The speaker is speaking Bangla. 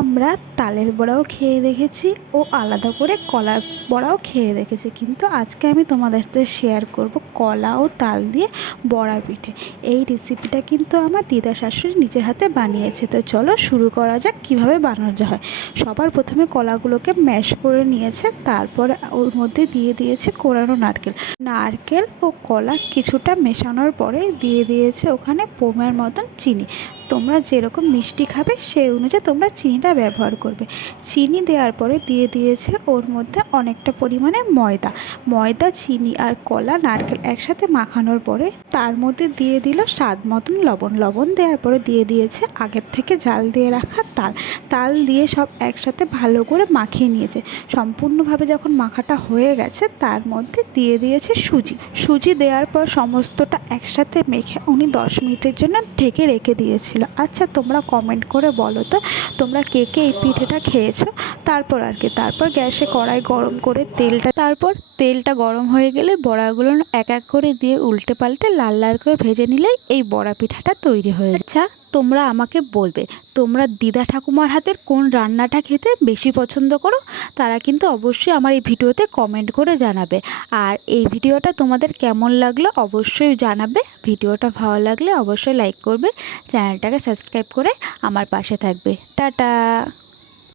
আমরা তালের বড়াও খেয়ে দেখেছি ও আলাদা করে কলার বড়াও খেয়ে দেখেছি, কিন্তু আজকে আমি তোমাদের সাথে শেয়ার করব কলা ও তাল দিয়ে বড়া পিঠে। এই রেসিপিটা কিন্তু আমার দিদা শাশুড়ি নিজের হাতে বানিয়েছে। তো চলো শুরু করা যাক কীভাবে বানানো হয়। সবার প্রথমে কলাগুলোকে ম্যাশ করে নিয়েছে, তারপরে ওর মধ্যে দিয়ে দিয়েছে কোরানো নারকেল ও কলা কিছুটা মেশানোর পরে দিয়ে দিয়েছে ওখানে পোমের মতন চিনি। তোমরা যেরকম মিষ্টি খাবে সেই অনুযায়ী তোমরা চিনিটা ব্যবহার করবে। চিনি দেওয়ার পরে দিয়ে দিয়েছে ওর মধ্যে অনেকটা পরিমাণে ময়দা চিনি আর কলা নারকেল একসাথে মাখানোর পরে তার মধ্যে দিয়ে দিল স্বাদ মতন লবণ দেওয়ার পরে দিয়ে দিয়েছে আগের থেকে জাল দিয়ে রাখা তাল দিয়ে সব একসাথে ভালো করে মাখিয়ে নিয়েছে। সম্পূর্ণভাবে যখন মাখাটা হয়ে গেছে তার মধ্যে দিয়ে দিয়েছে সুজি দেওয়ার পর সমস্তটা একসাথে মেখে উনি 10 মিনিটের জন্য ঢেকে রেখে দিয়েছিল। আচ্ছা, তোমরা কমেন্ট করে বলো তো তোমরা কে কে এই পিঠেটা খেয়েছো। তারপর গ্যাসে কড়াই গরম করে তেলটা গরম হয়ে গেলে বড়াগুলো এক এক করে দিয়ে উল্টে পাল্টে লাল লাল করে ভেজে নিলেই এই বড়া পিঠাটা তৈরি হয়ে যায়। আচ্ছা, তোমরা আমাকে বলবে তোমরা দিদা ঠাকুমার হাতের কোন রান্নাটা খেতে বেশি পছন্দ করো। তারা কিন্তু অবশ্যই আমার এই ভিডিওতে কমেন্ট করে জানাবে। আর এই ভিডিওটা তোমাদের কেমন লাগলো অবশ্যই জানাবে। ভিডিওটা ভালো লাগলে অবশ্যই লাইক করবে, চ্যানেলটাকে সাবস্ক্রাইব করে আমার পাশে থাকবে। টাটা।